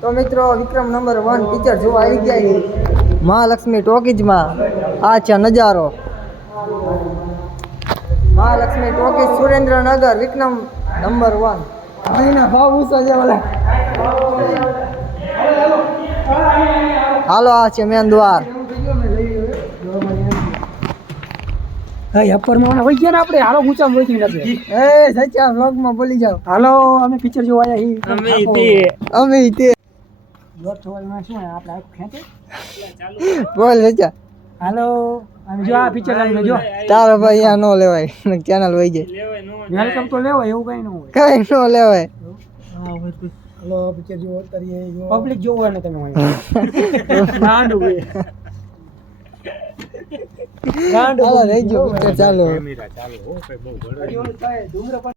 તો મિત્રો વિક્રમ number 1 picture જોવા આવી ગયા છે મહાલક્ષ્મી ટોકીજમાં. આ છે નજારો. મહાલક્ષ્મી ટોકીજ સુરેન્દ્રનગર વિક્રમ નંબર 1. અહીંના ભાવ ઊંચા છે ઓલા. હાલો આ છે મેન દ્વાર. હા અપર માં વઈ ગયા ને આપણે. હાલો ઊંચા વઈ ગયા એ સચ્ચા વ્લોગ માં બોલી જાવ. હાલો અમે પિક્ચર જોવા આવ્યા અમે તે જોત થવામાં શું આપણે આખું ખેંચે. બોલ સચ્ચા. હાલો અમે જો આ પિક્ચર અમે જો. તારો ભાઈ અહીંયા નો લેવાય ચેનલ વઈ જાય. વેલકમ તો લેવાય એવું કઈ ન હોય. કઈ નો લેવાય. હાલો પિક્ચર જોવો તરીએ જો પબ્લિક જોવો ને તમે ગાંડું હે ગાંડું. હાલો રહી ગયો પિક્ચર ચાલુ. કેમેરા ચાલુ હો કઈ બહુ ગળો.